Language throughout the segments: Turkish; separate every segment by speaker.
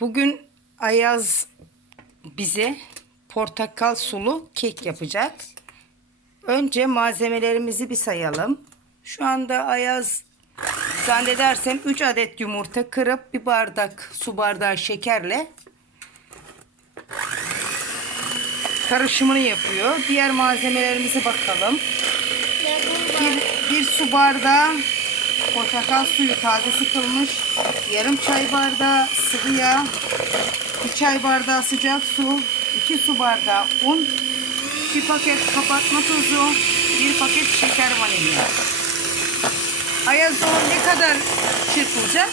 Speaker 1: Bugün Ayaz bize portakal sulu kek yapacak. Önce malzemelerimizi bir sayalım. Şu anda Ayaz zannedersem 3 adet yumurta kırıp bir bardak su bardağı şekerle karışımını yapıyor. Diğer malzemelerimize bakalım. Bir, bir su bardağı portakal suyu taze sıkılmış. Yarım çay bardağı sıvı yağ. Bir çay bardağı sıcak su. iki su bardağı un. Bir paket kapatma tozu. Bir paket şeker vanilya. Ayaz o ne kadar çırpılacak?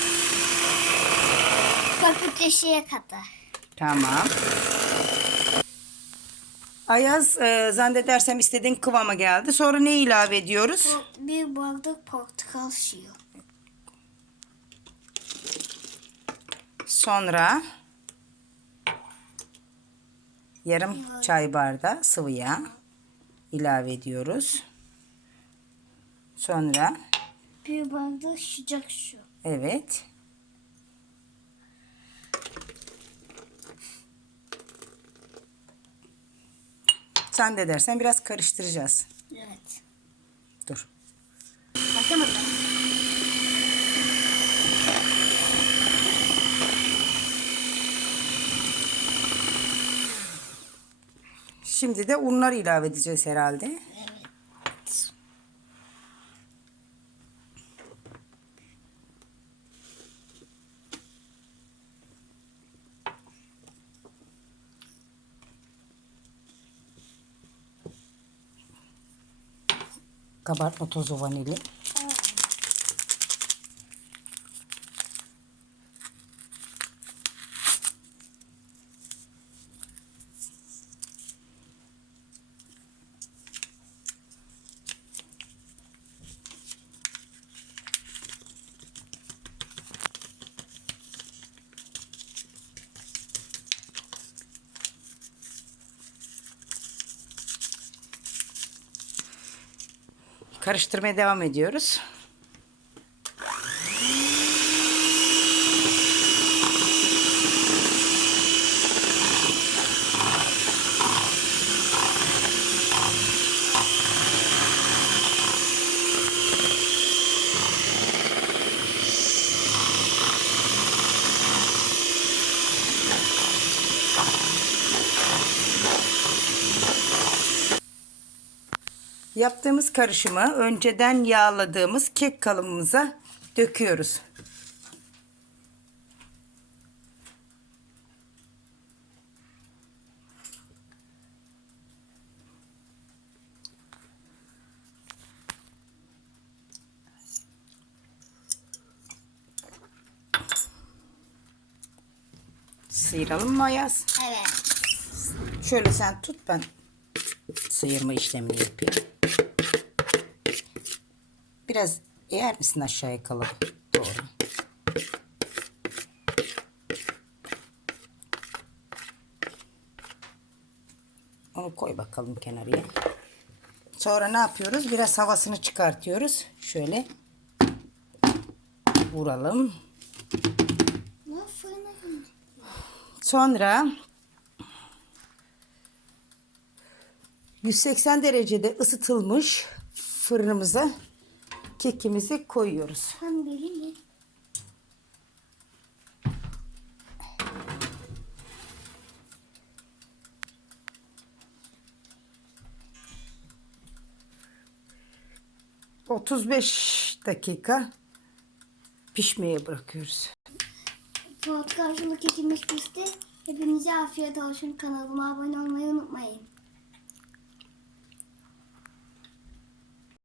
Speaker 2: Köpükleşeye kadar.
Speaker 1: Tamam. Ayaz e, zannedersem istediğin kıvama geldi. Sonra ne ilave ediyoruz?
Speaker 2: Bir bardak portakal suyu.
Speaker 1: Sonra yarım çay bardağı sıvı yağ ilave ediyoruz. Sonra
Speaker 2: Bir bardak sıcak su.
Speaker 1: evet. Sen de dersen biraz karıştıracağız.
Speaker 2: Evet.
Speaker 1: Dur.
Speaker 2: Başlamadı.
Speaker 1: Şimdi de unlar ilave edeceğiz herhalde.
Speaker 2: Evet.
Speaker 1: Kabartma tozu vanilya. Karıştırmaya devam ediyoruz. Yaptığımız karışımı önceden yağladığımız kek kalıbımıza döküyoruz. Sıyıralım mı Ayaz?
Speaker 2: Evet.
Speaker 1: Şöyle sen tut ben sıyırma işlemini yapayım. Biraz eğer misin aşağıya kalıp? Doğru. Onu koy bakalım kenarıya. Sonra ne yapıyoruz? Biraz havasını çıkartıyoruz. Şöyle vuralım. Sonra 180 derecede ısıtılmış fırınımıza kekimizi koyuyoruz.
Speaker 2: Tam biri mi?
Speaker 1: Hı. 35 dakika pişmeye bırakıyoruz.
Speaker 2: Portakal sulu kekimiz pişti. Hepinize afiyet olsun. Kanalıma abone olmayı unutmayın.